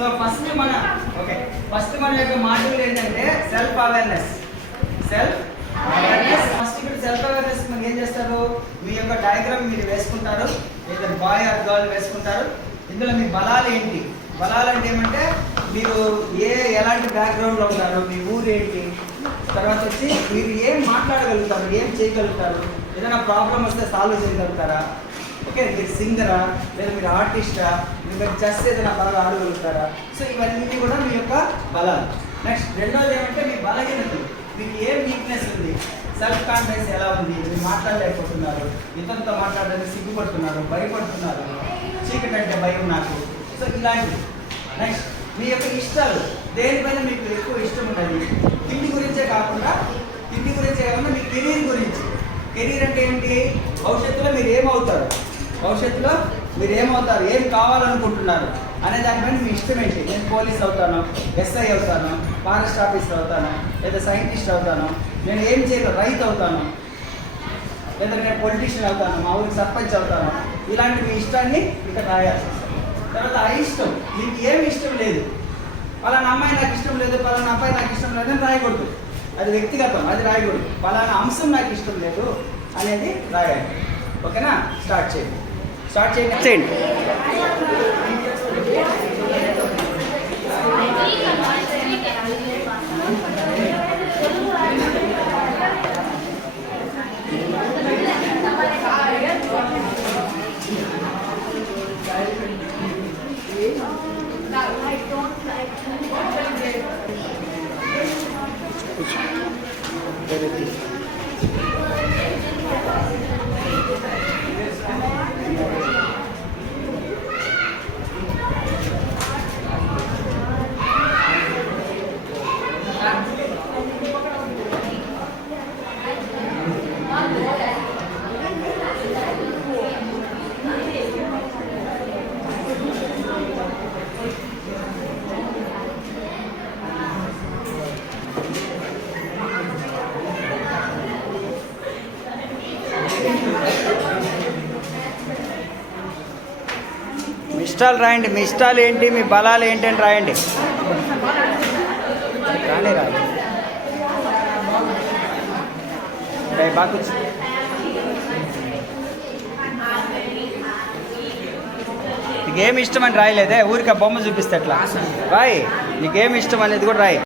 So first మన యొక్క module ఏంటంటే సెల్ఫ్ అవేర్నెస్. ఫస్ట్ ఇక్కడ సెల్ఫ్ అవేర్నెస్ మీరు ఏం చేస్తారు, మీ యొక్క డయాగ్రామ్ మీరు వేసుకుంటారు, లేదా బాయ్ ఆర్ గర్ల్ వేసుకుంటారు. ఇందులో మీ బలాలు ఏంటి, బలాలు అంటే ఏమంటే మీరు ఎలాంటి బ్యాక్గ్రౌండ్లో ఉన్నారు, మీ ఊరు ఏంటి, తర్వాత వచ్చి మీరు ఏం మాట్లాడగలుగుతారు, ఏం చేయగలుగుతారు, ఏదైనా ప్రాబ్లం వస్తే సాల్వ్ చేయగలుగుతారా, ఓకే, మీరు సింగరా లేదా మీరు ఆర్టిస్టా, మీరు చెస్ ఏదైనా బాగా ఆడగలుగుతారా. సో ఇవన్నీ కూడా మీ యొక్క బలాలు. నెక్స్ట్ రెండోది ఏమంటే మీ బలహీనతలు, మీకు ఏం వీక్నెస్ ఉంది, సెల్ఫ్ కాన్ఫిడెన్స్ ఎలా ఉంది, మీరు మాట్లాడలేకపోతున్నారు, ఇతరులతో మాట్లాడడానికి సిగ్గుపడుతున్నారు, భయపడుతున్నారు, చీకటి అంటే భయం నాకు. సో ఇలాంటివి. నెక్స్ట్ మీ యొక్క ఇష్టాలు, దేనిపైన మీకు ఎక్కువ ఇష్టం ఉన్నది, తిండి గురించే కాకుండా మీ కెరీర్ గురించి. కెరీర్ అంటే ఏంటి, భవిష్యత్తులో మీరు ఏమవుతారు, ఏం కావాలనుకుంటున్నారు అనే దానిపైన మీ ఇష్టం ఏంటి. నేను పోలీస్ అవుతాను, ఎస్ఐ అవుతాను, ఫారెస్ట్ ఆఫీసర్ అవుతాను, లేదా సైంటిస్ట్ అవుతాను, నేను ఏం చేయాలి, రైతు అవుతాను, లేదా నేను పొలిటీషియన్ అవుతాను, మా ఊరికి సర్పంచ్ అవుతాను. ఇలాంటి మీ ఇష్టాన్ని ఇక్కడ రాయాలి. తర్వాత అయిష్టం, మీకు ఏమి ఇష్టం లేదు, పలానా అమ్మాయి నాకు ఇష్టం లేదు, పలానా అబ్బాయి నాకు ఇష్టం లేదు అని రాయకూడదు, అది వ్యక్తిగతం, అది రాయకూడదు. పలానా అంశం నాకు ఇష్టం లేదు అనేది రాయాలి. ఓకేనా, స్టార్ట్ చేయండి. మీ ఇష్టాలు రాయండి, మీ ఇష్టాలు ఏంటి, మీ బలాలు ఏంటి అని రాయండి. బాగా నీకేమి ఇష్టం అని రాయలేదే, ఊరికి ఆ బొమ్మ చూపిస్తే ఎట్లా రాయి, నీకేమి ఇష్టం అనేది కూడా రాయి.